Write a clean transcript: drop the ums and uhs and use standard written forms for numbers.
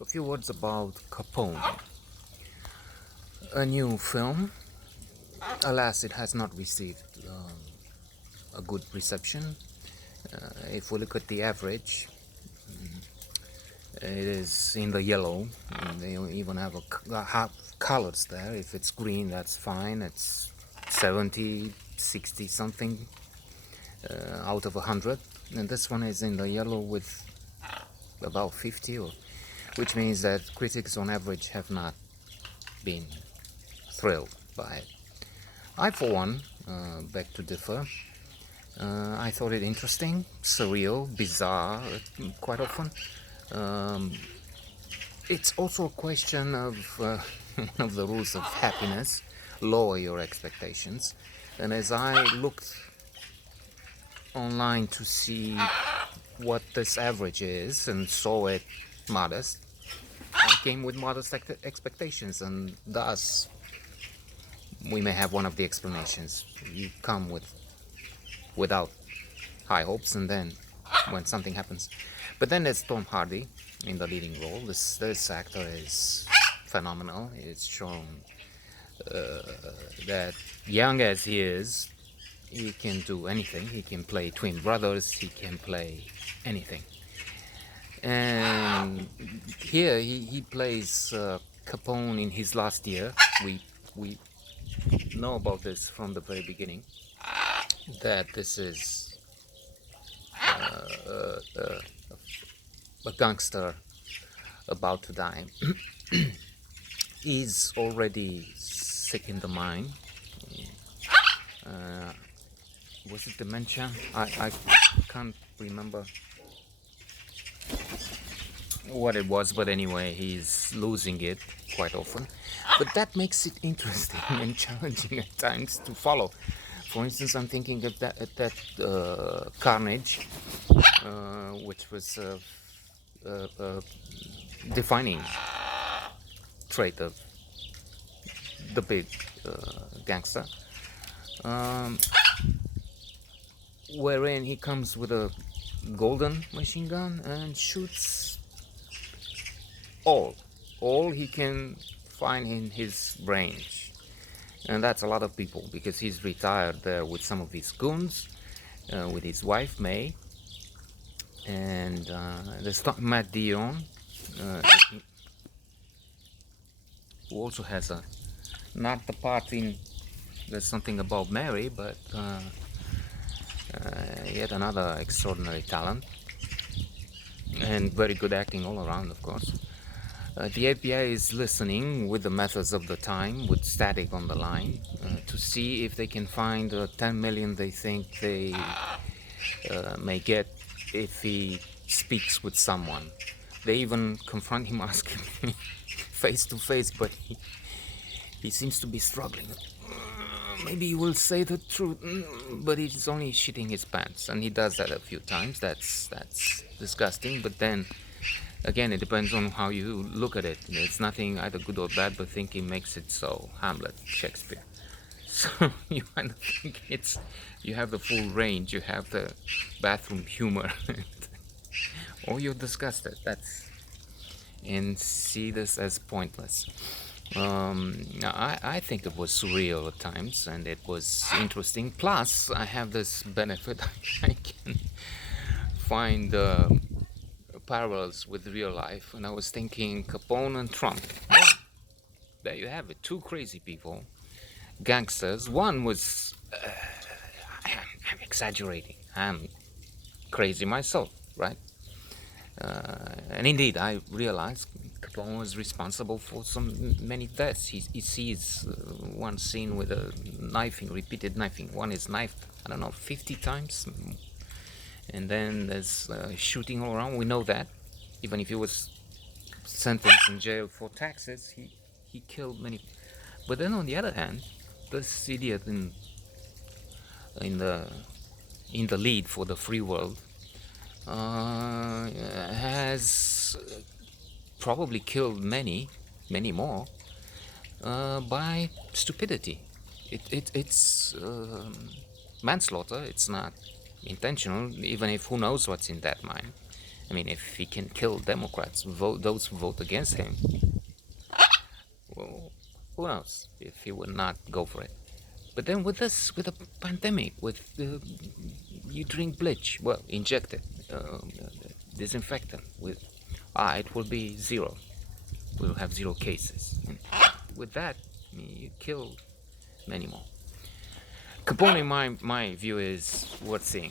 A few words about Capone, a new film. Alas, it has not received a good reception. If we look at the average, it is in the yellow. They even have half colors there. If it's green, that's fine. It's 70, 60 something out of 100. And this one is in the yellow with about 50, which means that critics on average have not been thrilled by it. I, for one, beg to differ. I thought it interesting, surreal, bizarre, quite often. Um, it's also a question of one of the rules of happiness: lower your expectations. And as I looked online to see what this average is and saw it modest, I came with modest expectations, and thus we may have one of the explanations. You come without high hopes, and then when something happens. But then there's Tom Hardy in the leading role. This actor is phenomenal. It's shown that young as he is, he can do anything. He can play twin brothers. He can play anything. And here he plays Capone in his last year. We know about this from the very beginning, that this is a gangster about to die. He's already sick in the mind. Was it dementia? I can't remember what it was, but anyway, he's losing it quite often. But that makes it interesting and challenging at times to follow. For instance, I'm thinking of that Carnage, which was a defining trait of the big gangster, wherein he comes with a golden machine gun and shoots all he can find in his range. And that's a lot of people, because he's retired there with some of his goons, with his wife May, and there's Matt Dion, who also has a not the part in There's Something About Mary, but yet another extraordinary talent, and very good acting all around, of course. The FBI is listening with the methods of the time, with static on the line, to see if they can find 10 million they think they may get if he speaks with someone. They even confront him, asking him face to face, but he seems to be struggling. Maybe he will say the truth, but he's only shitting his pants, and he does that a few times. That's disgusting. But then again, it depends on how you look at it. It's nothing either good or bad, but thinking makes it so. Hamlet, Shakespeare. So you kind of think you have the full range. You have the bathroom humor, or you're disgusted. And see this as pointless. I think it was surreal at times, and it was interesting. Plus, I have this benefit: I can find parallels with real life. And I was thinking Capone and Trump. Well, there you have it. Two crazy people, gangsters. One was, I'm exaggerating. I'm crazy myself, right? And indeed, I realized Capone was responsible for many deaths. He sees one scene with a knifing, repeated knifing. One is knifed, I don't know, 50 times. And then there's shooting all around. We know that. Even if he was sentenced in jail for taxes, he killed many. But then on the other hand, this idiot in the lead for the free world has probably killed many more by stupidity. It's manslaughter. It's not intentional, even if who knows what's in that mind. I mean, if he can kill Democrats, those who vote against him, well, who knows if he would not go for it. But then with this, with a pandemic, with you drink bleach, well, injected disinfectant, with it will be zero. We'll have zero cases. And with that, you kill many more. Capone, my view is worth seeing.